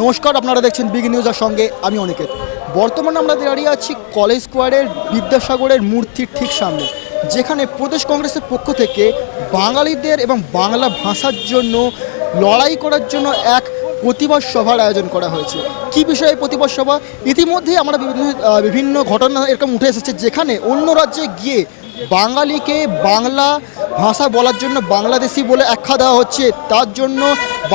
নমস্কার, আপনারা দেখছেন বিগ নিউজের সঙ্গে আমি অনিকেত। বর্তমানে আমরা দাঁড়িয়ে আছি কলেজ স্কোয়ারের বিদ্যাসাগরের মূর্তির ঠিক সামনে, যেখানে প্রদেশ কংগ্রেসের পক্ষ থেকে বাঙালিদের এবং বাংলা ভাষার জন্য লড়াই করার জন্য এক প্রতিবাদ সভার আয়োজন করা হয়েছে। কি বিষয়ে প্রতিবাদ সভা? ইতিমধ্যেই আমরা বিভিন্ন বিভিন্ন ঘটনা এরকম উঠে এসেছে, যেখানে অন্য রাজ্যে গিয়ে বাঙালিকে বাংলা ভাষা বলার জন্য বাংলাদেশি বলে আখ্যা দেওয়া হচ্ছে। তার জন্য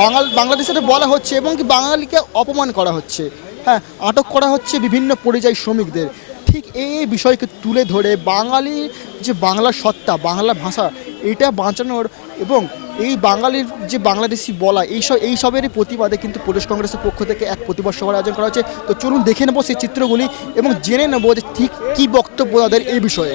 বাঙাল বাংলাদেশের বলা হচ্ছে এবং কি বাঙালিকে অপমান করা হচ্ছে। হ্যাঁ আটক করা হচ্ছে বিভিন্ন পরিযায়ী শ্রমিকদের। ঠিক এই বিষয়কে তুলে ধরে বাঙালির যে বাংলা সত্তা, বাংলা ভাষা, এটা বাঁচানোর এবং এই বাঙালির যে বাংলাদেশি বলা এইসব এইসবেরই প্রতিবাদে কিন্তু প্রদেশ কংগ্রেসের পক্ষ থেকে এক প্রতিবাদ সভার আয়োজন করা হচ্ছে। তো চলুন দেখে নেব সেই চিত্রগুলি এবং জেনে নেব যে ঠিক কী বক্তব্য তাদের এই বিষয়ে।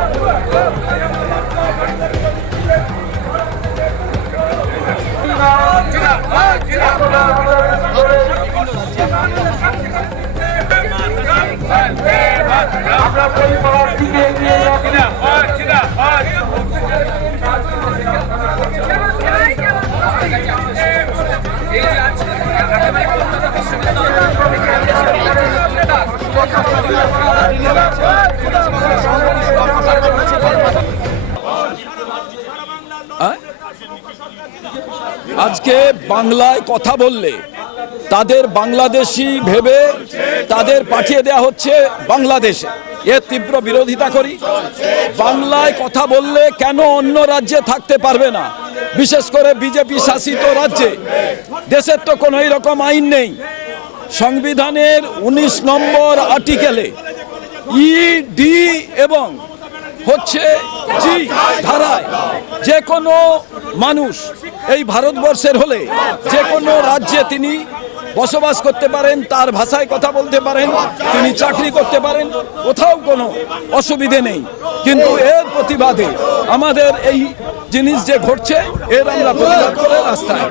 আজকে বাংলায় কথা বললে তাদের বাংলাদেশি ভেবে তাদের পাঠিয়ে দেওয়া হচ্ছে বাংলাদেশে। এর তীব্র বিরোধিতা করি। বাংলায় কথা বললে কেন অন্য রাজ্যে থাকতে পারবে না? বিশেষ করে বিজেপি শাসিত রাজ্যে। দেশের তো কোনো রকম আইন নেই। সংবিধানের ১৯ নম্বর আর্টিকেলে ইডি এবং হচ্ছে জি ধারায় যে কোনো মানুষ এই ভারতবর্ষের হলে যে কোনো রাজ্যে তিনি বসবাস করতে পারেন, তার ভাষায় কথা বলতে পারেন, তিনি চাকরি করতে পারেন, কোথাও কোনো অসুবিধে নেই। কিন্তু এর প্রতিবাদে আমাদের এই জিনিস যে ঘটছে, এর আমরা প্রতিবাদ করে রাস্তায়।